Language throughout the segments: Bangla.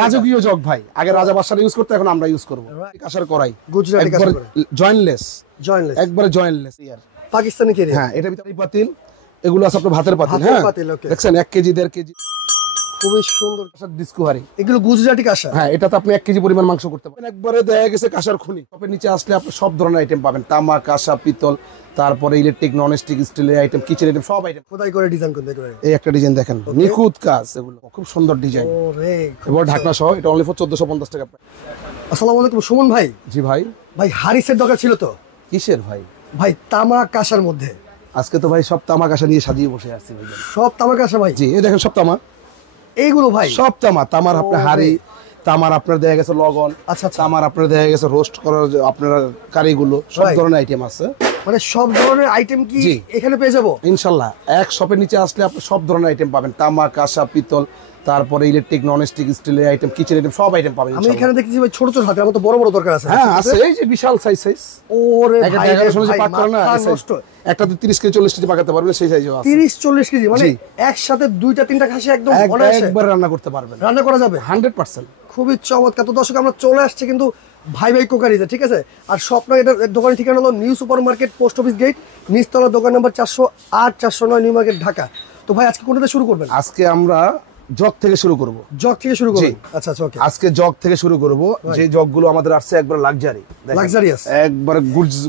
রাজকীয় জগ ভাই, আগে রাজা বাদশারা ইউজ করতে, এখন আমরা ইউজ করব। কাঁসার কড়াই, গুজরাটি কাঁসার কড়াই, জয়েন্টলেস, জয়েন্টলেস, একবারে জয়েন্টলেস। পাকিস্তানি কেরি। হ্যাঁ, এটা ভিতরে পাতিল, এগুলো আছে আপনার ভাতের পাতিল। হ্যাঁ, দেখছেন 1 কেজি 1.5 কেজি, খুবই সুন্দর কাঁসার ডিসকভারি। এগুলো গুজরাটি কাঁসা। হ্যাঁ, এটাতে আপনি 1 কেজি পরিমাণ মাংস করতে পারেন। একবারে দেখা গেছে কাঁসার খনি। টপের নিচে আসলে আপনি সব ধরনের আইটেম পাবেন, তামা, কাঁসা, পিতল, তারপরে ইলেকট্রিক, নন স্টিক, স্টিলের আইটেম, কিচেন আইটেম, সব আইটেম। খোদাই করে ডিজাইন করতে পারেন। এই একটা ডিজাইন দেখেন, নিখুঁত কাজ, এগুলো খুব সুন্দর ডিজাইন। ওরে এবার ঢাকনা সহ, এটা অনলি ফর 1450 টাকা। আসসালামু আলাইকুম সুমন ভাই। জি ভাই। ভাই হারিসের দরকার ছিল তো? কিসের ভাই? ভাই তামা কাঁসার মধ্যে। আজকে তো ভাই সব তামা কাঁসা নিয়ে সাজিয়ে বসে আসছি ভাই। সব তামা কাঁসা ভাই? জি, এই দেখেন সব তামা। এইগুলো ভাই সব তামা। তামার আপনার হাড়ি, তামার আপনার দেখা গেছে লগন, আচ্ছা তামার আপনার দেখা গেছে রোস্ট করার আপনার কারিগুলো, সব ধরনের আইটেম আছে। মানে সব ধরনের আইটেম কি এখানে পেয়ে যাবো ইনশাল্লাহ? এক শপের নিচে আসলে আপনি সব ধরনের আইটেম পাবেন, তামা, কাঁসা, পিতল, তারপরে ইলেকট্রিক, নন স্টিক, স্টিলের আইটেম, কিচেন আইটেম, সব আইটেম পাবেন। আমি এখানে দেখছি ভাই ছোট ছোট হাতে, আমার তো বড় বড় দরকার আছে। হ্যাঁ আছে, এই যে বিশাল সাইজ। ওরে ভাই, একটা তো 30 কেজি 40 কেজি পাকাতে পারবেন, সেই সাইজও আছে। 30-40 কেজি মানে একসাথে 2-3টা খাসি একদম একবার রান্না করতে পারবেন, রান্না করা যাবে 100%। খুবই চমৎকার। তো দর্শক আমরা চলে আসছে কিন্তু ভাই কুকারিতে, ঠিক আছে? আর স্বপ্ন এটা দোকানের ঠিকানা হলো new super market, post office gate, নিচতলা, দোকান নাম্বার 408 409, নিউ মার্কেট, ঢাকা। তো ভাই আজকে কোনটাতে শুরু করবেন? আজকে আমরা জগ থেকে শুরু করব। জগ থেকে শুরু করব? আচ্ছা আচ্ছা, ওকে। আজকে জগ থেকে শুরু করব। যে জগগুলো আমাদের আসছে একবার লাক্সারিয়াস, একবার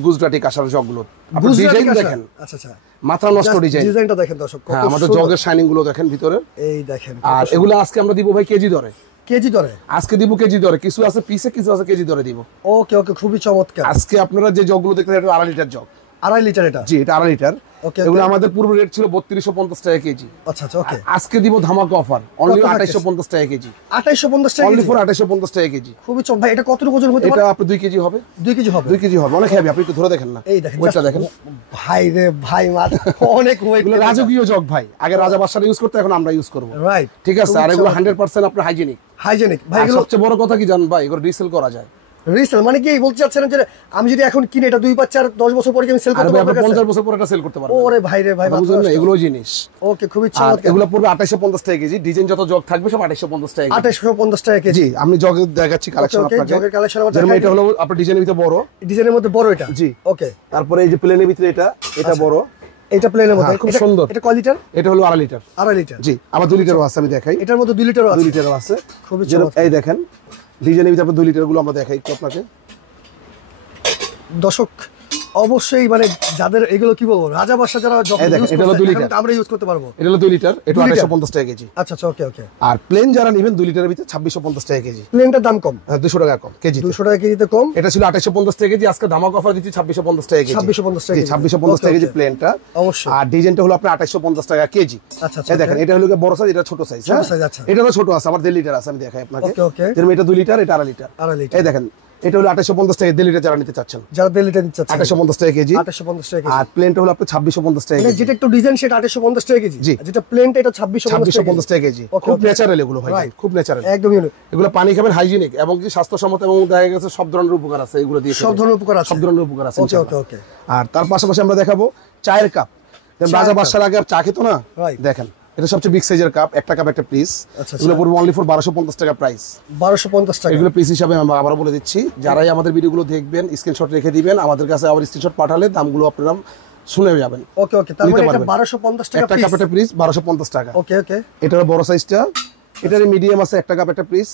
গুজরাটি কাঁসার জগগুলো। আপনি ডিজাইন দেখেন। আচ্ছা আচ্ছা, মাথা নষ্ট ডিজাইন। ডিজাইনটা দেখেন দর্শক, কত সুন্দর। আমাদের জগের শাইনিং গুলো দেখেন ভিতরে, এই দেখেন। আর এগুলো আজকে আমরা দিব ভাই কেজি দরে। কেজি দরে আজকে দিব, কেজি দরে। কিছু আছে পিসে, কিছু আছে কেজি দরে দিব। ওকে ওকে, খুবই চমৎকার। আজকে আপনারা যে জগগুলো দেখলেন, এটা 2.5 লিটার জগ। 2.5 লিটার এটা? জি, এটা 2.5 লিটার। ওকে, এগুলো আমাদের পূর্ব রেট ছিল 3250 টাকা কেজি। আচ্ছা আচ্ছা, ওকে। আজকে দিব ধামাকা অফার, অনলি 2850 টাকা কেজি। 2850 টাকা, অনলি ফর 2850 টাকা কেজি। খুবই চমৎকার। ভাই এটা কতটুকু ওজন হতে পারে? এটা আপনি 2 কেজি হবে। 2 কেজি হবে? 2 কেজি হবে, অনেক হেভি। আপনি একটু ধরে দেখেন না, এই দেখেন, ওইটা দেখেন ভাই রে ভাই, অনেক ওয়েট। এগুলো রাজকীয় জগ ভাই, আগে রাজা বাদশারা ইউজ করতে, এখন আমরা ইউজ করব। রাইট, ঠিক আছে। আর এগুলো 100% আপনার হাইজেনিক। হাইজেনিক ভাই। এগুলো সবচেয়ে বড় কথা কি জানেন ভাই? এগুলো রিসেল করা যায়। রিসেল মানে কি বলতে চাচ্ছেন যে আমি যদি এখন কিনে এটা 2-5-4-10 বছর পরে আমি সেল করতে পারবো? 50 বছর পরে এটা সেল করতে পারবো। ওরে ভাই রে ভাই, বুঝলেন না? এগুলো জিনিস। ওকে, খুবই চমৎকার। এগুলো পড়বে 2850 টাকা কেজি। ডিজাইন যত জগ থাকবে সব 2850 টাকা কেজি। 2850 টাকা কেজি। জি, আমি জগ দেখাচ্ছি কালেকশন আপনাকে। জগের কালেকশন আমার যেমন এটা হলো আপনার ডিজাইনের ভিতরে বড়, ডিজাইনের মধ্যে বড় এটা। জি, ওকে। তারপরে এই যে প্লেনের ভিতরে এটা বড়, এটা প্লেনের মধ্যে খুব সুন্দর। এটা কয় লিটার? এটা হলো 2.5 লিটার। 2.5 লিটার, জি। আবার 2 লিটারও আছে, আমি দেখাই। এটার মধ্যে 2 লিটারও আছে? 2 লিটারও আছে। খুবই চমৎকার। এই দেখেন ডিজাইনের ভিতরে 2 লিটার গুলো আমরা দেখাই একটু আপনাকে। দর্শক অবশ্যই মানে যাদের এগুলো কি বলবো, রাজা বাদশা যারা আমরা ইউজ করতে পারবো। এটা হলো 2 লিটার, এটা 2850 টাকা কেজি। আচ্ছা আচ্ছা, ওকে ওকে। আর প্লেন যারা নেবেন 2 লিটারের ভিতরে 2650 টাকা কেজি। প্লেনটার দাম কম? 200 টাকা কম কেজি। 200 টাকা কেজিতে কম। এটা ছিল 2850 টাকা কেজি, আজকে ধামাকা অফার দিচ্ছি 2650 টাকা কেজি। 2650 টাকা কেজি। 2650 টাকা কেজি প্লেনটা অবশ্যই। আর ডিজাইনটা হলো আপনার 2850 টাকা কেজি। আচ্ছা আচ্ছা, এই দেখেন, এটা হলো বড় সাইজ, এটা ছোট সাইজ। ছোট সাইজ, আচ্ছা। এটাও ছোট আছে, আবার 1.5 লিটার আছে, আমি দেখাই আপনাকে। ওকে ওকে। যেরকম এটা 2 লিটার, এটা 2.5 লিটার। 2.5 লিটার। এই দেখেন, এটা হলো 2850 টাকা 1.5 লিটার যারা নিতে চাচ্ছেন, যারা 1.5 লিটার নিতে চাচ্ছেন, 2850 টাকা কেজি। 2850 টাকা কেজি। আর প্লেনটা হলো আপনার 2650 টাকা কেজি। যেটা একটু ডিজাইন সেটা 2850 টাকা কেজি। জি। যেটা প্লেনটা এটা 2650 টাকা কেজি। খুব ন্যাচারাল এগুলো ভাই, খুব ন্যাচারাল, একদম ইউনিক। এগুলো পানি খাবেন, হাইজিনিক এবং কি স্বাস্থ্যসম্মত, এবং দেখা গেছে সব ধরনের উপকার আছে এগুলো দিয়ে। সব ধরনের উপকার আছে, সব ধরনের উপকার আছে। ওকে ওকে ওকে। আর তার পাশাপাশি আমরা দেখাবো চায়ের কাপ। রাজা বাদশার আগে চা খেতো না, দেখেন এটা সবচেয়ে বিগ সাইজের কাপ, একটা কাপ একটা পিস। এগুলো পড়বে অনলি ফর 1250 টাকা প্রাইস। 1250 টাকা। এগুলো পিস হিসাবে আমরা আবার বলে দিচ্ছি, যারাই আমাদের ভিডিওগুলো দেখবেন স্ক্রিনশট রেখে দিবেন, আমাদের কাছে আবার স্ক্রিনশট পাঠালে দামগুলো আপনারা শুনে যাবেন। ওকে ওকে, তার মানে এটা 1250 টাকা একটা কাপ একটা পিস 1250 টাকা। ওকে ওকে। এটার বড় সাইজটা, এটার মিডিয়াম আছে, একটা কাপ একটা পিস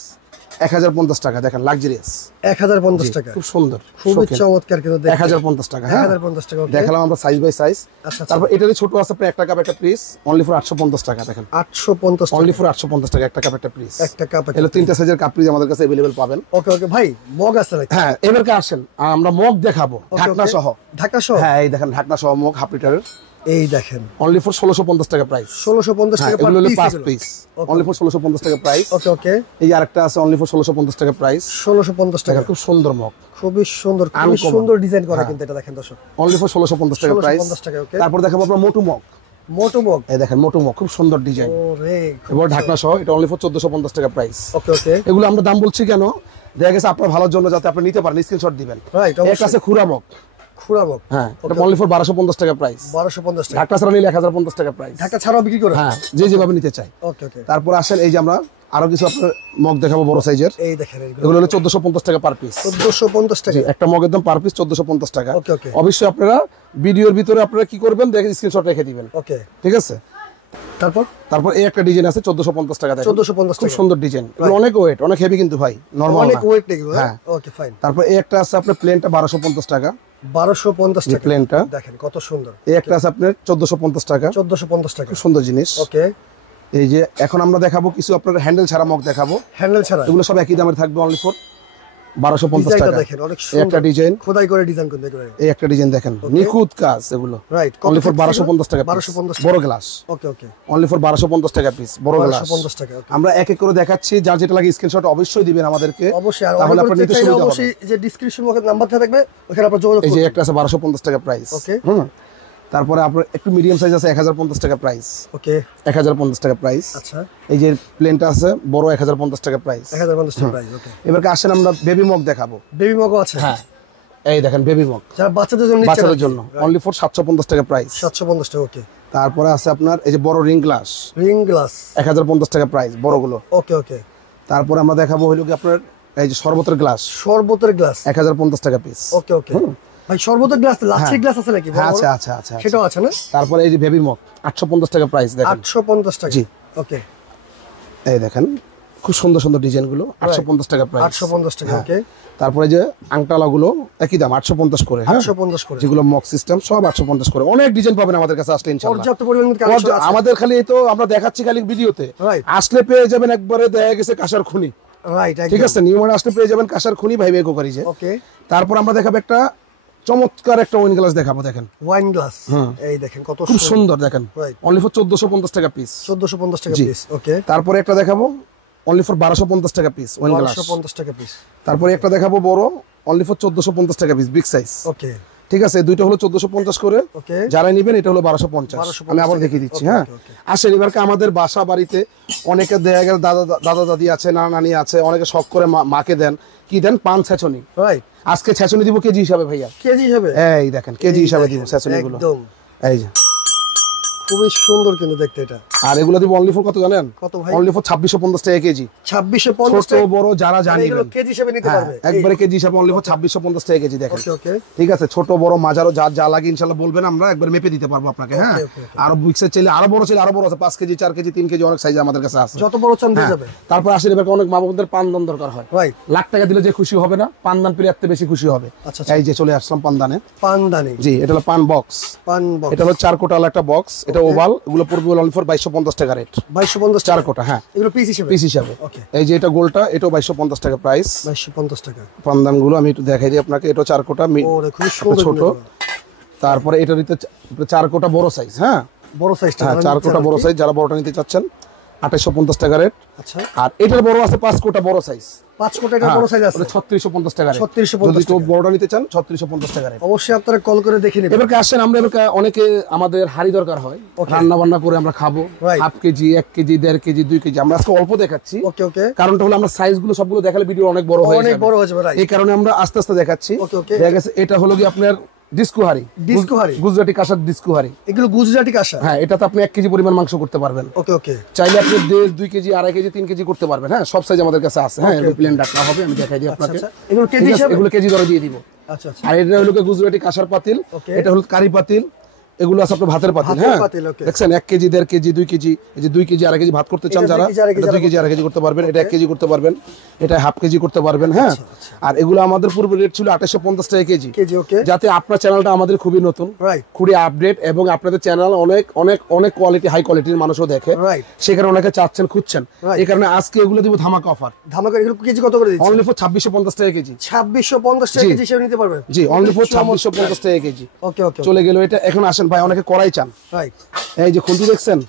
1050 টাকা। দেখেন লাক্সারিয়াস 1050 টাকা, খুব সুন্দর, খুবই চমৎকার কিন্তু দেখতে। 1050 টাকা। হ্যাঁ 1050 টাকা দেখালাম আমরা সাইজ বাই সাইজ। আচ্ছা, তারপর এটারই ছোট আছে আপনার একটা কাপ একটা পিস অনলি ফর 850 টাকা। দেখেন 850 টাকা, অনলি ফর 850 টাকা একটা কাপ একটা পিস। একটা কাপ এগুলো 3টা সাইজের কাপ পিস আমাদের কাছে अवेलेबल পাবেন। ওকে ওকে ভাই, মগ আছে নাকি? হ্যাঁ, এবারকে আসেন আমরা মগ দেখাবো, ঢাকনা সহ। ঢাকনা সহ? হ্যাঁ, এই দেখেন ঢাকনা সহ মগ, হাফ লিটারের। এই দেখেন অনলি ফর 1650 টাকা প্রাইস। 1650 টাকা এগুলো হলো 5 পিস, অনলি ফর 1650 টাকা প্রাইস। ওকে ওকে। এই আরেকটা আছে অনলি ফর 1650 টাকা প্রাইস। 1650 টাকা, খুব সুন্দর মগ, খুবই সুন্দর, খুবই সুন্দর ডিজাইন করা কিন্তু এটা দেখেন দর্শক। অনলি ফর 1650 টাকা প্রাইস। 1650 টাকা, ওকে। তারপর দেখাবো আপনার মোটু মগ। মোটু মগ, এই দেখেন মোটু মগ, খুব সুন্দর ডিজাইন। ওরে, এবার ঢাকনা সহ, এটা অনলি ফর 1450 টাকা প্রাইস। ওকে ওকে। এগুলো আমরা দাম বলছি কেন, দেখা গেছে আপনার ভালোর জন্য, যাতে আপনি নিতে পারেন, স্ক্রিনশট দিবেন। রাইট, এক আছে খুরা মগ। খুরাবক। হ্যাঁ, এটা অনলি ফর 1250 টাকা প্রাইস। 1250 টাকা। ঢাকা ছাড়া নিলে 1050 টাকা প্রাইস। ঢাকা ছাড়াও বিক্রি করে? হ্যাঁ, যে যেভাবে নিতে চাই। ওকে ওকে। তারপর আসেন এই যে আমরা আরো কিছু আপনার মগ দেখাবো বড় সাইজের। এই দেখেন এগুলো হলো 1450 টাকা পার পিস। 1450 টাকা একটা মগের দাম পার পিস 1450 টাকা। ওকে ওকে। অবশ্যই আপনারা ভিডিওর ভিতরে আপনারা কি করবেন দেখে স্ক্রিনশট রেখে দিবেন। ওকে, ঠিক আছে। তারপর এই একটা ডিজাইন আছে 1450 টাকা। 1450 খুব সুন্দর ডিজাইন। এগুলো অনেক ওয়েট, অনেক হেভি কিন্তু ভাই, নরমাল না। অনেক ওয়েট এগুলো। হ্যাঁ, ওকে ফাইন। তারপর এই একটা আছে আপনার প্লেনটা 1250 টাকা। 1250 টাকা প্লেনটা দেখেন কত সুন্দর। এই একটা আছে আপনার 1450 টাকা। 1450 টাকা। খুব সুন্দর জিনিস। ওকে। এই যে এখন আমরা দেখাবো কিছু আপনার হ্যান্ডেল ছাড়া মগ দেখাবো। হ্যান্ডেল ছাড়া এগুলো সব একই দামের থাকবে অনলি ফর 1250 টাকা। দেখেন অনেক সুন্দর একটা ডিজাইন, খোদাই করে ডিজাইন করে দেখবেন। এই একটা ডিজাইন দেখেন, নিখুঁত কাজ এগুলো। রাইট, অনলি ফর 1250 টাকা। 1250 বড় glass. Okay okay. Only for 1250 টাকা পিস, বড় গ্লাস 1250 টাকা। ওকে, আমরা এক এক করে দেখাচ্ছি, যার যেটা লাগে স্ক্রিনশট অবশ্যই দিবেন আমাদেরকে। অবশ্যই। আর তাহলে আপনারা নিতে সুবিধা হবে। অবশ্যই যে ডেসক্রিপশন বক্সে নাম্বার থাকবে ওখানে আপনারা যোগাযোগ করবেন। এই যে একটা আছে 1250 টাকা প্রাইস। ওকে। তারপরে আপনার একটু মিডিয়াম সাইজ আছে 1050 টাকা প্রাইস। ওকে, 1050 টাকা প্রাইস। আচ্ছা। এই যে প্লেনটা আছে বড় 1050 টাকা প্রাইস। 1050 টাকা প্রাইস। ওকে, এবারে আসেন আমরা বেবি মগ দেখাবো। বেবি মগও আছে? হ্যাঁ, এই দেখেন বেবি মগ, যারা বাচ্চাদের জন্য নিচ্ছে, বাচ্চাদের জন্য অনলি ফর 750 টাকা প্রাইস। 750 টাকা। ওকে। তারপরে আছে আপনার এই যে বড় রিং গ্লাস, রিং গ্লাস 1050 টাকা প্রাইস, বড়গুলো। ওকে ওকে। তারপরে আমরা দেখাবো হইলো কি আপনার এই যে শরবতের গ্লাস, শরবতের গ্লাস 1050 টাকা পিস। ওকে ওকে। ভাই শরবতের গ্লাস, লাচ্ছির গ্লাস আছে নাকি? হ্যাঁ, আচ্ছা আচ্ছা, সেটাও আছে না? তারপরে এই যে বেবি মগ 850 টাকা প্রাইস দেখেন। 850 টাকা। জি। ওকে, এই দেখেন খুব সুন্দর সুন্দর ডিজাইন গুলো, 850 টাকা প্রাইস। 850 টাকা। ওকে। তারপরে যে আংটালাগুলো একই দাম 850 করে। হ্যাঁ, 850 করে। যেগুলো মক সিস্টেম সব 850 করে। অনেক ডিজাইন পাবেন আমাদের কাছে আসলে ইনশাআল্লাহ। পর্যাপ্ত পরিমাণ কালেকশন আছে আমাদের খালি এই তো আমরা দেখাচ্ছি খালি ভিডিওতে, রাইট। আসলে পেয়ে যাবেন একবারে দেখা গেছে কাঁসার খনি। রাইট, ঠিক আছে, নিউ মার্কেট আসলে পেয়ে যাবেন কাঁসার খনি ভাই বেকো করি যে। ওকে। তারপর আমরা দেখাবো একটা চমৎকার একটা ওয়াইন গ্লাস দেখাবো, দেখেন ওয়াইন গ্লাস। এই দেখেন কত খুব সুন্দর, দেখেন রাইট। অনলি ফর 1450 টাকা পিস। 1450 টাকা জি। পিস। ওকে। তারপরে একটা দেখাবো অনলি ফর 1250 টাকা পিস, ওয়াইন গ্লাস। 1250 টাকা পিস। তারপরে একটা দেখাবো বড় অনলি ফর 1450 টাকা পিস, বিগ সাইজ। ওকে, ঠিক আছে, দুইটা হলো 1450 করে। ওকে। যারা নেবেন এটা হলো 1250। আমি আবার দেখিয়ে দিচ্ছি। হ্যাঁ, আসেন এবার আমাদের বাসা বাড়িতে অনেকে দেখা গেল দাদা দাদি আছে, নানা নানি আছে, অনেকে শখ করে মাকে দেন, কি দেন, পান ছেঁচনি। রাইট। আজকে ছেঁচনি দিব কেজি হিসাবে ভাইয়া। কেজি হিসাবে? এই দেখেন কেজি হিসাবে দিব ছেঁচনি গুলো। একদম এই যে খুবই সুন্দর কিন্তু দেখতে এটা। আর এগুলো দিব অনলি ফর কত জানেন? কত ভাই? অনলি ফর 2650 টাকা কেজি। 2650 ছোট বড় যারা জানেন এগুলো কেজি হিসাবে নিতে পারবে? একবারে কেজি হিসাবে অনলি ফর 2650 টাকা কেজি দেখেন। ওকে ওকে। ঠিক আছে, ছোট বড় মাঝারো যা যা লাগে ইনশাআল্লাহ বলবেন, আমরা একবার মেপে দিতে পারবো আপনাকে। হ্যাঁ, আরো বিক্সের চাইলে আরো বড় চাইলে আরো বড় আছে, 5 কেজি 4 কেজি 3 কেজি অনেক সাইজ আমাদের কাছে আছে, যত বড় চান দিয়ে যাবে। তারপর আসলে এবার অনেক মা বাবাদের পানদান দরকার হয়। রাইট। লাখ টাকা দিলে যে খুশি হবে না, পানদান পেলে এত বেশি খুশি হবে। আচ্ছা, এই যে চলে আসলাম পানদানে। পানদানি। জি, এটা হলো পান বক্স। পান বক্স। এটা হলো 4 কোটাল একটা বক্স, এটা ওভাল। এগুলো পড়বে অনলি ফর 2250 টাকা রেট। 2250 4 কোটা। হ্যাঁ, এগুলো পিস হিসাবে? পিস হিসাবে। ওকে। এই যে এটা গোলটা, এটাও 2250 টাকা প্রাইস। 2250 টাকা। পানদান গুলো আমি একটু দেখাই দিই আপনাকে। এটা 4 কোটা ওরে খুব সুন্দর ছোট। তারপরে এটা নিতে 4 কোটা বড় সাইজ। হ্যাঁ, বড় সাইজটা। হ্যাঁ, 4 কোটা বড় সাইজ, যারা বড়টা নিতে চাচ্ছেন 2850 টাকা রেট। আচ্ছা। আর এটার বড় আছে 5 কোটা বড় সাইজ। 5 কোটা এটা বড় সাইজ আছে, 3650 টাকা রেট। 3650 যদি কেউ বড়টা নিতে চান 3650 টাকা রেট। অবশ্যই আপনারা কল করে দেখে নেবেন। এবার আসেন, আমরা এবার অনেকে আমাদের হাড়ি দরকার হয়, রান্না বান্না করে আমরা খাবো। Half KG, 1 KG, 1.5 KG, 2 KG. আমরা আজকে অল্প দেখাচ্ছি। ওকে ওকে। কারণটা হলো আমরা সাইজ গুলো সবগুলো দেখালে ভিডিও অনেক বড় হয়ে যাবে, অনেক বড় হয়ে যাবে। রাইট। এই কারণে আমরা আস্তে আস্তে দেখাচ্ছি। ওকে ওকে। দেখা গেছে এটা হলো কি আপনার ডিস্কো হাড়ি। ডিস্কো হাড়ি, গুজরাটি কাঁসার ডিস্কো হাড়ি। এগুলো গুজরাটি কাঁসা? হ্যাঁ, এটাতে আপনি 1 কেজি পরিমাণ মাংস করতে পারবেন। ওকে ওকে। চাইলে আপনি 1.5, 2 কেজি, 2.5 কেজি, 3 কেজি করতে পারবেন। হ্যাঁ, সব সাইজ আমাদের কাছে আছে। হ্যাঁ, প্লেন ডাকনা হবে, আমি দেখাই দিই আপনাকে। এগুলো কেজি হিসাবে? এগুলো কেজি দরে দিয়ে দিব। আচ্ছা আচ্ছা। আর এটা হলো গুজরাটি কাঁসার পাতিল, এটা হলো কারি পাতিল, এগুলো আছে আপনার ভাতের পাতিল। হ্যাঁ, দেখছেন 1 কেজি, 1.5 কেজি, 2 কেজি। এই যে 2 কেজি, 2.5 কেজি ভাত করতে চান যারা, 2 কেজি, 2.5 কেজি করতে পারবেন। এটা 1 কেজি করতে পারবেন, এটা হাফ কেজি করতে পারবেন। হ্যাঁ, আর এগুলো আমাদের পূর্বে রেট ছিল 2850 টাকা কেজি। যাতে আপনার চ্যানেলটা আমাদের খুবই নতুন, খুবই আপডেট, এবং আপনাদের চ্যানেল অনেক অনেক অনেক কোয়ালিটি, হাই কোয়ালিটির মানুষও দেখে, সেখানে অনেকে চাচ্ছেন, খুঁজছেন। এই কারণে আজকে এগুলো দিব ধামাকা অফার। ধামাকা। এগুলো কেজি কত করে দিচ্ছেন? অনলি ফর 2650 টাকা কেজি। 2650 টাকা কেজি হিসেবে নিতে পারবেন? জি, অনলি ফর 2650 টাকা কেজি। ওকে ওকে। চলে গেল এটা। এখন আসেন ভাই, অনেকে কড়াই চান। রাইট। এই যে খুন্তি দেখছেন,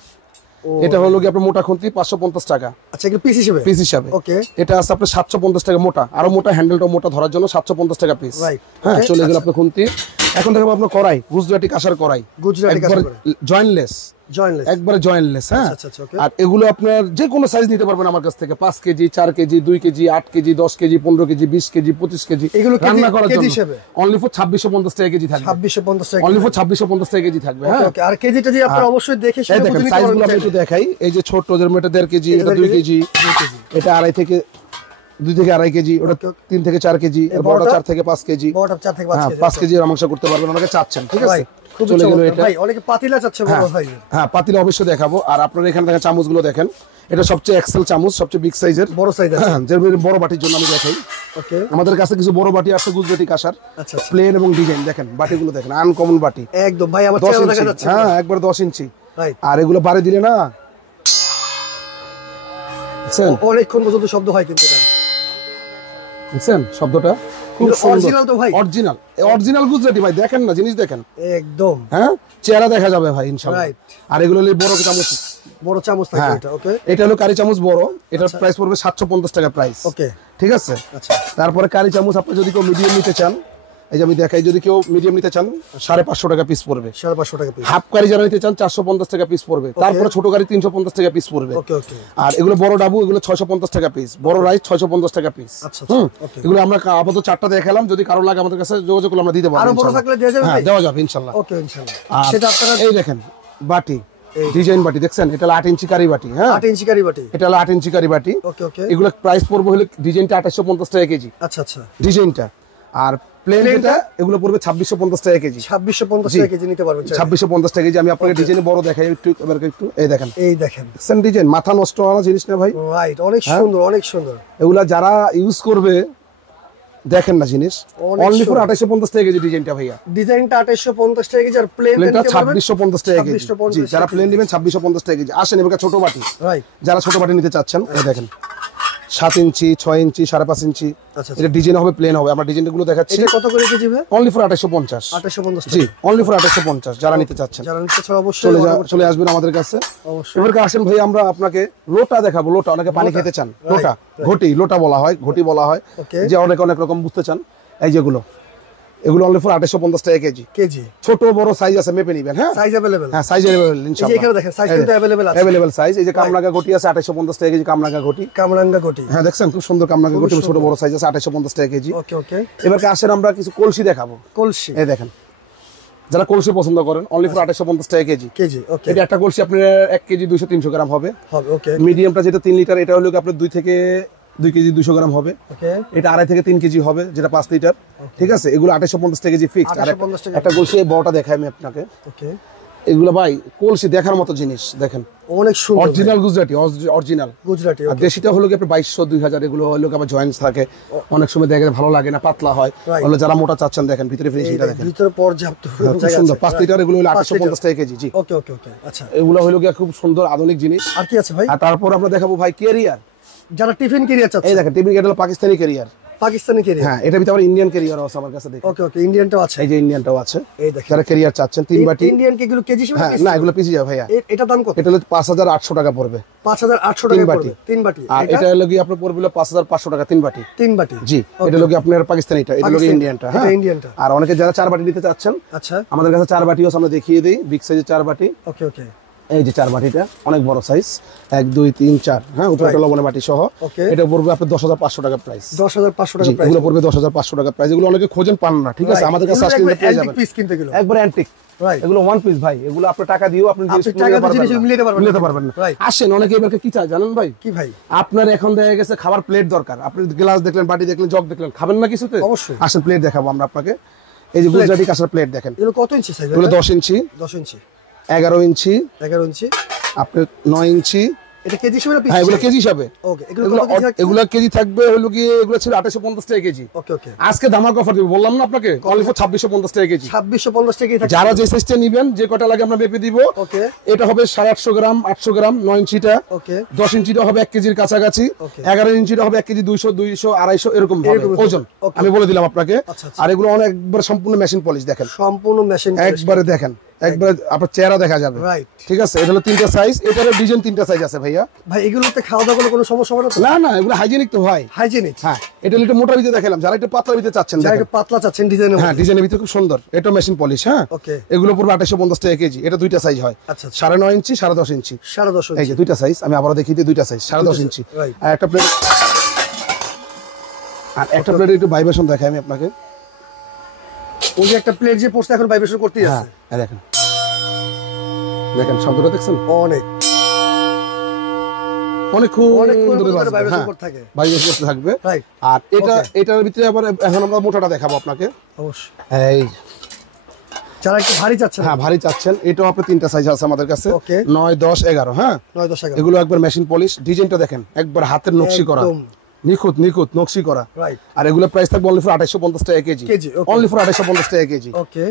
এটা হলো কি আপনার মোটা খুন্তি 550 টাকা। আচ্ছা, এগুলো পিস হিসেবে? পিস হিসাবে। ওকে। এটা আছে আপনার 750 টাকা মোটা, আরো মোটা, হ্যান্ডেলটা মোটা ধরার জন্য 750 টাকা পিস। রাইট। হ্যাঁ, চলে গেল আপনার খুন্তি। এখন দেখাবো আপনার কড়াই, গুজরাটি কাঁসার কড়াই, গুজরাটি কাঁসার জয়েন্টলেস। জয়েন্টলেস একবারে জয়েন্টলেস। হ্যাঁ, আচ্ছা আচ্ছা ওকে। আর এগুলো আপনার যে কোনো সাইজ নিতে পারবেন আমার কাছ থেকে, 5 KG, 4 KG, 2 KG, 8 KG, 10 KG, 15 KG, 20 KG, 25 KG এগুলো রান্না করার কেজি জন্য হিসেবে অনলি ফর 2650 টাকা কেজি থাকবে। 2650 টাকা অনলি ফর 2650 টাকা কেজি থাকবে। হ্যাঁ ওকে। আর কেজিটা যে আপনারা অবশ্যই দেখে এই শুনে দেখেন বুঝে নিতে সাইজগুলো পারবেন। আমি একটু দেখাই। এই যে ছোট, যেরকম এটা 1.5 কেজি, এটা 2 কেজি, এটা 2.5 থেকে 2.5 কেজি, ওটা 3 থেকে 4 কেজি, আর বড়টা 4 থেকে 5 কেজি। বড়টা 4 থেকে 5 হ্যাঁ, কেজি। 5 কেজি মাংস করতে পারবেন, অনেকে চাচ্ছেন। ঠিক আছে, খুব চলে গেল এটা। ভাই অনেকে পাতিলা চাচ্ছে বড় ভাই। হ্যাঁ, পাতিলা অবশ্যই দেখাবো। আর আপনারা এখানে দেখেন চামচগুলো দেখেন, এটা সবচেয়ে এক্সেল চামচ, সবচেয়ে বিগ সাইজের, বড় সাইজ আছে। যেমন বড় বাটির জন্য আমি দেখাই। ওকে, আমাদের কাছে কিছু বড় বাটি আছে, গুজরাটি কাঁসার, আচ্ছা আচ্ছা প্লেন এবং ডিজাইন। দেখেন বাটিগুলো দেখেন, আনকমন বাটি, একদম ভাই আমার 10 চেহারা দেখা ইঞ্চি। যাচ্ছে। হ্যাঁ, একবার 10 ইঞ্চি। রাইট, আর এগুলো বাড়ি দিলে না দেখছেন, অনেকক্ষণ পর্যন্ত শব্দ হয় কিন্তু এটা। দেখছেন শব্দটা খুব সুন্দর, অরিজিনাল তো ভাই, অরিজিনাল, অরিজিনাল গুজরাটি ভাই। দেখেন না, জিনিস দেখেন একদম। হ্যাঁ, চেহারা দেখা যাবে ভাই ইনশাআল্লাহ। রাইট, আর এগুলো হলো বড় চামচ, বড় চামচ থাকে হ্যাঁ। এটা। ওকে, এটা হলো কারি চামচ বড়, এটার প্রাইস পড়বে 750 টাকা প্রাইস। ওকে ঠিক আছে। আচ্ছা, তারপরে কারি চামচ আপনি যদি কেউ মিডিয়াম নিতে চান, এই যে আমি দেখাই, যদি কেউ মিডিয়াম নিতে চান 550 টাকা পিস পড়বে। 550 টাকা পিস। হাফ কারি যারা নিতে চান 450 টাকা পিস পড়বে। তারপরে ছোট কারি 350 টাকা পিস পড়বে। ওকে ওকে। আর এগুলো বড় ডাবু, এগুলো 650 টাকা পিস। বড় রাইস 650 টাকা পিস। আচ্ছা আচ্ছা ওকে। এগুলো আমরা আপাতত 4টা দেখালাম, যদি কারো লাগে আমাদের কাছে যোগাযোগ করলে আমরা দিতে পারবো। আরো বড় থাকলে দেওয়া যাবে হ্যাঁ, ভাই? দেওয়া যাবে ইনশাআল্লাহ। ওকে ইনশাআল্লাহ। আর সেটা আপনারা এই দেখেন বাটি, ডিজাইন বাটি দেখছেন, এটা হলো 8 ইঞ্চি কারি বাটি। হ্যাঁ, 8 ইঞ্চি কারি বাটি। এটা হলো 8 ইঞ্চি কারি বাটি। ওকে ওকে। এগুলো প্রাইস পড়বে হলো ডিজাইনটা 2850 টাকা কেজি, আচ্ছা আচ্ছা, ডিজাইনটা। আর প্লেন যেটা, এগুলো পড়বে 2650 টাকা কেজি। 2650 টাকা কেজি নিতে পারবেন। 2650 টাকা কেজি। আমি আপনাকে ডিজাইনে বড় দেখাই একটু, এবার একটু এই দেখেন, এই দেখেন দেখছেন ডিজাইন, মাথা নষ্ট হওয়া জিনিস না ভাই। রাইট, অনেক সুন্দর অনেক সুন্দর। এগুলা যারা ইউজ করবে দেখেন না জিনিস, অনেক অনলি ফর সুন্দর। 2850 টাকা কেজি ডিজাইনটা ভাইয়া। ডিজাইনটা 2850 টাকা কেজি, আর প্লেনটা প্লেনটা 2650 টাকা কেজি। 2650 জি, যারা প্লেন নেবেন 2650 টাকা কেজি। আসেন এবার ছোট বাটি, রাইট। যারা ছোট বাটি নিতে চাচ্ছেন, এই দেখেন 7 ইঞ্চি, 6 ইঞ্চি, 5.5 ইঞ্চি। আচ্ছা এটা ডিজাইন হবে, প্লেন হবে। আমরা ডিজাইনগুলো দেখাচ্ছি। এটা কত করে কেজি ভাই? Only for 2850। 2850 জি, টাকা। অনলি ফর 2850 যারা নিতে চাচ্ছেন। যারা নিতে চান অবশ্যই চলে আসবেন আমাদের কাছে। অবশ্যই। এবার আসেন ভাই, আমরা আপনাকে লোটা দেখাবো। লোটা, অনেকে পানি খেতে চান, লোটা, ঘটি, লোটা বলা হয়, ঘটি বলা হয়, ওকে। যে অনেকে অনেক রকম বুঝতে চান। এই যেগুলো, এগুলো অনলি ফর 2850 টাকা কেজি। কেজি ছোট বড় সাইজ আছে, মেপে নিবেন। হ্যাঁ, সাইজ अवेलेबल। হ্যাঁ, সাইজ अवेलेबल এই যে ইনশাআল্লাহ। এখানে দেখেন সাইজ কিন্তু अवेलेबल আছে। Available size. এই যে কামরাঙ্গা ঘটি আছে 2850 টাকা কেজি, কামরাঙ্গা ঘটি, কামরাঙ্গা গটি। হ্যাঁ দেখছেন খুব সুন্দর কামরাঙ্গা ঘটি, ছোট বড় সাইজ আছে 2850 টাকা কেজি। ওকে ওকে। এবার আসেন আমরা কিছু কলসি দেখাবো। কলসি, এই দেখেন, যারা কলসি পছন্দ করেন অনলি ফর 2850 টাকা কেজি। কেজি ওকে। এটা একটা কলসি আপনার 1 কেজি 200-300 গ্রাম হবে। হবে ওকে মিডিয়ামটা যেটা 3 লিটার, এটা হলো আপনার 2 কেজি 200 গ্রাম হবে। ওকে। এটা 2.5 থেকে 3 কেজি হবে, যেটা 5 লিটার। ঠিক আছে, এগুলো 2850 টাকা কেজি ফিক্সড। আর 2850 টাকা। একটা কলসি বড়টা দেখাই আমি আপনাকে। ওকে, এগুলো ভাই কলসি দেখার মতো জিনিস। দেখেন অনেক সুন্দর অরিজিনাল গুজরাটি, অরিজিনাল। গুজরাটি। আর দেশিটা হলো কি আপনার 2200-2000। এগুলো হলো আবার জয়েন্টস থাকে, অনেক সময় দেখা যায় ভালো লাগে না, পাতলা হয়। Right. হলো যারা মোটা চাচ্ছেন, দেখেন ভিতরে ফিনিশিংটা দেখেন, ভিতরে পর্যাপ্ত খুব জায়গা সুন্দর। আছে। 5 লিটার এগুলো হলো 5 2850 টাকা কেজি। জি, ওকে ওকে ওকে। আচ্ছা, এগুলো হলো কি খুব সুন্দর আধুনিক জিনিস। আর কি আছে ভাই? আর তারপর আমরা দেখাবো ভাই ক্যারিয়ার। যারা টিফিন ক্যারিয়ার চাচ্ছে, এই দেখেন TV Kettle Pakistani career. Pakistani career. হ্যাঁ, এটা ভিতরে আবার ইন্ডিয়ান ক্যারিয়ার আছে আমার কাছে। দেখেন ওকে ওকে, ইন্ডিয়ানটাও আছে। এই যে ইন্ডিয়ানটাও আছে। এই দেখেন, যারা ক্যারিয়ার চাচ্ছেন 3 বাটি। ইন্ডিয়ান কি এগুলো কেজি হিসেবে? হ্যাঁ, না এগুলো পিসি যাবে ভাইয়া। এটা দাম কত? এটা হলো 5800 টাকা পড়বে, 5800 তিন টাকা বাটি। পড়বে 3 বাটি। আর এটা হলো কি আপনার পড়বে 5500 টাকা 3 বাটি। 3 বাটি। জি, এটা হলো কি আপনার পাকিস্তানিটা, এটা হলো পাকিস্তানি, ইন্ডিয়ানটা। এটা হ্যাঁ, ইন্ডিয়ানটা। আর অনেকে যারা 4 বাটি নিতে চাচ্ছেন, আচ্ছা, আমাদের কাছে 4 বাটিও আমরা দেখিয়ে দেই। বিগ সাইজের 4 বাটি। ওকে ওকে। এই যে 4 বাটিটা অনেক বড় সাইজ, 1 2 3 4। হ্যাঁ, ওটা লবণের বাটি সহ। ওকে। এটা পড়বে আপনার 10500 টাকা প্রাইস। 10500 জি, টাকা প্রাইস। এগুলো পড়বে 10500 টাকা প্রাইস। এগুলো অনেকে খোঁজেন, পান না। ঠিক আছে, আমাদের কাছে আসলে পেয়ে যাবেন। পিস কিনতে গেল একবার অ্যান্টিক, রাইট। এগুলো ওয়ান পিস ভাই। এগুলো আপনি টাকা দিও আপনি জিনিস আপনি টাকা দিয়ে জিনিস মিলাতে পারবেন না। মিলাতে পারবেন না। Right. আসেন, অনেকে এবারে কি চায় জানেন ভাই? কি ভাই? আপনার এখন দেখা গেছে খাবার প্লেট দরকার, আপনি গ্লাস দেখলেন, বাটি দেখলেন, জগ দেখলেন, খাবেন না কিছুতে? অবশ্যই। আসেন প্লেট দেখাবো আমরা আপনাকে। এই যে গুজরাটি কাঁসার প্লেট দেখেন, এগুলো কত ইঞ্চি সাইজ? এগুলো 10 ইঞ্চি, 10 ইঞ্চি, 11 ইঞ্চি, 11 ইঞ্চি। আপনার 9 ইঞ্চি। এটা কেজি হিসেবে পিস? হ্যাঁ, এগুলো কেজি হিসাবে। ওকে, এগুলো কেজি থাকবে হলো কি, এগুলো ছিল 2850 টাকা কেজি। ওকে ওকে। আজকে ধামাকা অফার দিব, বললাম না আপনাকে, অনলি ফর 2650 টাকা কেজি। 2650 টাকাই থাকে। যারা যে সাইজটা নেবেন, যে কটা লাগে আমরা মেপে দিব। ওকে। এটা হবে 850 গ্রাম, 800 গ্রাম। 9 ইঞ্চিটা, ওকে। 10 ইঞ্চিটা হবে 1 কেজির কাছাকাছি। ওকে। 11 ইঞ্চিটা হবে 1 কেজি 200, 250 এরকম ভাবে এরকম ওজন। ওকে। আমি বলে দিলাম আপনাকে। আচ্ছা, আচ্ছা। আর এগুলো অনেকবার সম্পূর্ণ মেশিন পলিশ। দেখেন সম্পূর্ণ মেশিন একবারে দেখেন, একবার আপনার চেহারা দেখা যাবে। রাইট, ঠিক আছে, এটা হলো 3টা সাইজ, এটারও ডিজাইন 3টা সাইজ আছে ভাইয়া। ভাই এগুলোতে খাওয়া দাওয়া করলে কোনো সমস্যা হবে না তো? না না, এগুলো হাইজেনিক তো ভাই, হাইজেনিক। হ্যাঁ, এটা একটু মোটা ভিতরে দেখালাম, যারা একটু পাতলা ভিতরে চাচ্ছেন, যারা একটু পাতলা চাচ্ছেন ডিজাইনের, হ্যাঁ ডিজাইনের ভিতরে খুব সুন্দর, এটা মেশিন পলিশ। হ্যাঁ, ওকে, এগুলো পড়বে 2850 টাকা কেজি। এটা দুইটা সাইজ হয়, আচ্ছা 9.5 ইঞ্চি 10.5 ইঞ্চি। 10.5 এই যে দুইটা সাইজ, আমি আবারও দেখিয়ে দিই, দুইটা সাইজ 10.5 ইঞ্চি। আর একটা প্লেট, আর একটা প্লেট একটু ভাইব্রেশন দেখাই আমি আপনাকে। ওই যে একটা প্লেট যে পড়ছে এখন ভাইব্রেশন করতেই আছে। হ্যাঁ দেখেন, দেখেন শব্দটা দেখছেন, অনেক অনেক খুব ধরে ভাইব্রেশন করতে থাকে, ভাইব্রেশন করতে থাকবে। আর এটার ভিতরে আবার এখন আমরা মোটাটা দেখাবো আপনাকে। অবশ্যই, এই যারা একটু ভারী চাচ্ছেন, হ্যাঁ ভারী চাচ্ছেন, এটাও আপনার 3টা সাইজ আছে আমাদের কাছে, 9, 10, 11। হ্যাঁ 9, 10, 11 এগুলো একবার মেশিন পলিশ, ডিজাইনটা দেখেন একবার হাতের নকশি করা, নিখুঁত নিখুঁত নকশি করা। আর এগুলো প্রাইস থাকবে অনলি ফর 2850 টাকা কেজি, অনলি ফর 2850 টাকা কেজি। ওকে,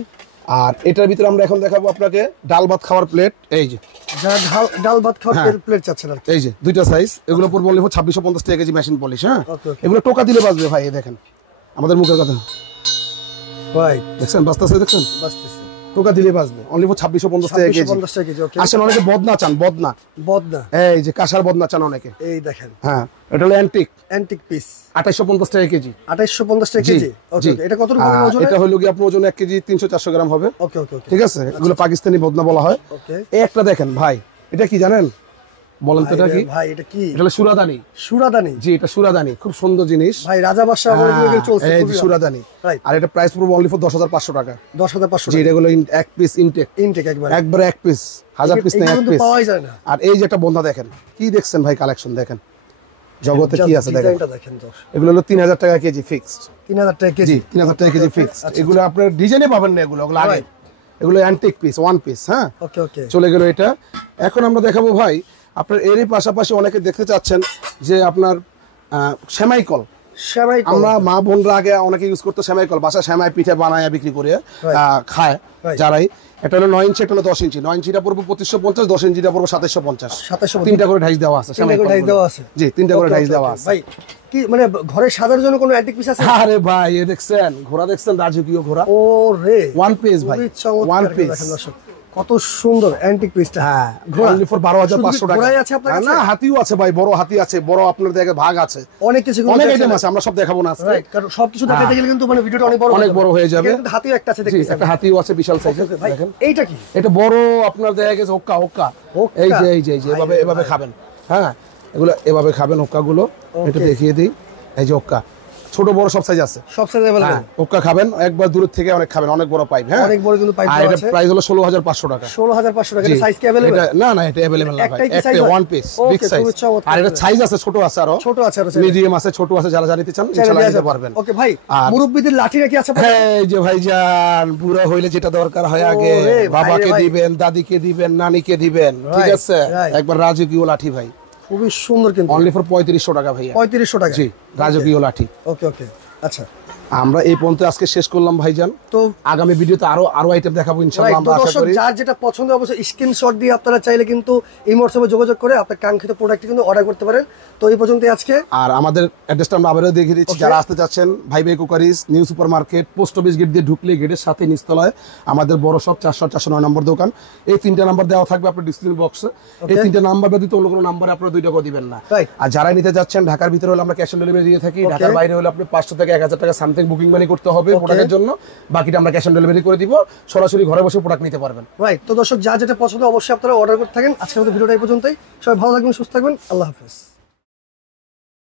আর এটার ভিতরে আমরা এখন দেখাবো আপনাকে ডাল ভাত খাওয়ার প্লেট। এই যে যারা ডাল ভাত খাওয়ার প্লেট চাচ্ছেন, এই যে দুইটা সাইজ, এগুলো পড়বে অনলি ফর 2650 টাকা কেজি মেশিন পলিশ। হ্যাঁ, এগুলো টোকা দিলে বাজবে ভাই, এই দেখেন আমাদের মুখের কথা, রাইট, দেখছেন বাজতেছে, দেখছেন বাজতেছে, টোকা দিলে বাজবে, অনলি ফর 2650 টাকা কেজি। আসেন, অনেকে বদনা চান, বদনা, এই যে কাঁসার বদনা চান অনেকে, এই দেখেন। হ্যাঁ, এটা হলো অ্যান্টিক পিস, 2850 টাকা কেজি। 2850 টাকা কেজি। ওকে, এটা কত রকম ওজন? এটা হলো কি আপনার ওজন 1 কেজি 300-400 গ্রাম হবে। ওকে ওকে, ঠিক আছে, এগুলো পাকিস্তানি বদনা বলা হয়। ওকে, এই একটা দেখেন ভাই, এটা কি জানেন? বলেন তো, এটা কি ভাই? এটা কি? এটা হলো সুরাদানি। সুরাদানি, জি এটা সুরাদানি, খুব সুন্দর জিনিস ভাই, রাজা বাদশা বলে দিয়ে চলছে, এই যে সুরাদানি। আর এটা প্রাইস পড়বে অনলি ফর 10500 টাকা। 10500, জি এগুলো এক পিস ইনটেক একবার এক পিস, 1000 পিস না, এক পিস পাওয়াই যায় না। আর এই যে একটা বন্ধা দেখেন, কি দেখছেন ভাই, কালেকশন দেখেন, জগতে কি আছে দেখেন, এগুলো হলো 3000 টাকা কেজি ফিক্সড। 3000 টাকা কেজি, 3000 টাকা কেজি ফিক্সড। এগুলো আপনার ডিজাইনে পাবেন না, এগুলো আগে, এগুলো অ্যান্টিক পিস, ওয়ান পিস। হ্যাঁ, ওকে ওকে, চলে গেল এটা। এখন আমরা দেখাবো ভাই, আপনার এরই পাশাপাশি অনেকে দেখতে চাচ্ছেন যে আপনার সেমাই কল। আমরা মা বোনরা আগে অনেকে ইউজ করতো সেমাই কল, বাসা সেমাই পিঠা বানায় বিক্রি করে খায় যারাই। এটা হলো 9 ইঞ্চি, এটা হলো 10 ইঞ্চি। 9 ইঞ্চিটা পড়বে 2550, 10 ইঞ্চিটা পড়বে 2750। 3টা করে ঢাইস দেওয়া আছে, সেমাই কল দেওয়া আছে, জি 3টা করে ঢাইস দেওয়া আছে। ভাই কি মানে ঘরে সাজার জন্য কোনো অ্যান্টিক পিস আছে? আরে ভাই, এ দেখছেন ঘোড়া, দেখছেন রাজকীয় ঘোড়া, ও রে, ওয়ান পিস ভাই, ওয়ান পিস, কত সুন্দর অ্যান্টিক পিসটা। হ্যাঁ, অনলি ফর 12500 টাকা। ঘোড়াই আছে আপনার কাছে? না, হাতিও আছে ভাই, বড় হাতি আছে, বড় আপনার দেখে ভাগ আছে, অনেক কিছু, অনেক আইটেম আছে, আমরা সব দেখাবো না আজকে, কারণ সবকিছু দেখাতে গেলে কিন্তু মানে ভিডিওটা অনেক বড় হয়ে যাবে। কিন্তু হাতিও একটা আছে, দেখতে একটা হাতিও আছে বিশাল সাইজের। দেখেন এইটা কি, এটা বড় আপনার দেখা গেছে হুক্কা, হুক্কা, এই যে এই যে এভাবে এভাবে খাবেন। হ্যাঁ, এগুলো এভাবে খাবেন হুক্কা গুলো, এটা দেখিয়ে দিই। এই যে হুক্কা, ছোট বড় সব সাইজ আছে, সব সাইজ अवेलेबल। হুক্কা খাবেন একবার দূর থেকে অনেক খাবেন, অনেক বড় পাইপ। হ্যাঁ, অনেক বড় কিন্তু পাইপ আছে। এটা প্রাইস হলো 16500 টাকা। 16500 টাকা। এটা সাইজ কি अवेलेबल? না না, এটা अवेलेबल না ভাই, একটা ওয়ান পিস বিগ সাইজ। আর এটা সাইজ আছে, ছোট আছে, আরো ছোট আছে, আরো মিডিয়াম আছে, ছোট আছে, যারা জানিতে চান ইনশাআল্লাহ নিতে পারবেন। ওকে ভাই, মুরব্বিদের লাঠি নাকি আছে? হ্যাঁ, এই যে ভাইজান, বুড়া হইলে যেটা দরকার হয় আগে বাবাকে দিবেন, দাদিকে দিবেন, নানিকে দিবেন, ঠিক আছে, একবার রাজকীয় লাঠি ভাই, খুবই সুন্দর, কিন্তু অনলি ফর 3500 টাকা ভাইয়া। 3500 টাকা, জি রাজকীয় লাঠি। ওকে ওকে, আচ্ছা আমরা এই পর্যন্ত আজকে শেষ করলাম ভাইজান। তো আগামী ভিডিওতে আরো আইটেম দেখাবো ইনশাআল্লাহ। আমরা আশা করি যার যেটা পছন্দ অবশ্যই স্ক্রিনশট দিয়ে আপনারা চাইলে কিন্তু এই হোয়াটসঅ্যাপে যোগাযোগ করে আপনার কাঙ্ক্ষিত প্রোডাক্ট কিন্তু অর্ডার করতে পারেন। তো এই পর্যন্তই আজকে। আর আমাদের অ্যাড্রেসটা আমরা আবারও দেখিয়ে দিচ্ছি, যারা আসতে চাচ্ছেন ভাই ভাই cookeries, new super market, post office gate দিয়ে ঢুকলে গেটের সাথে নিচতলায় আমাদের বড় সব 409 নম্বর দোকান। এই 3টা নাম্বার দেওয়া থাকবে আপনার ডিসক্রিপশন বক্সে। এই 3টা নাম্বার ব্যতীত অন্য কোনো নাম্বারে আপনারা 2 টাকা দিবেন না। আর যারা নিতে যাচ্ছেন ঢাকার ভিতরে হলে আমরা ক্যাশ অন ডেলিভারি দিয়ে থাকি, ঢাকার বাইরে হলে আপনি 500 থেকে 1000 টাকা সামথিং বুকিং মানি করতে হবে প্রোডাক্টের জন্য, বাকিটা আমরা ক্যাশ অন ডেলিভারি করে দিব, সরাসরি ঘরে বসে প্রোডাক্ট নিতে পারবেন। রাইট, তো দর্শক যা যেটা পছন্দ অবশ্যই আপনারা অর্ডার করতে থাকেন। আজকের মতো ভিডিওটা এই পর্যন্তই। সবাই ভালো থাকবেন, সুস্থ থাকবেন, আল্লাহ হাফেজ।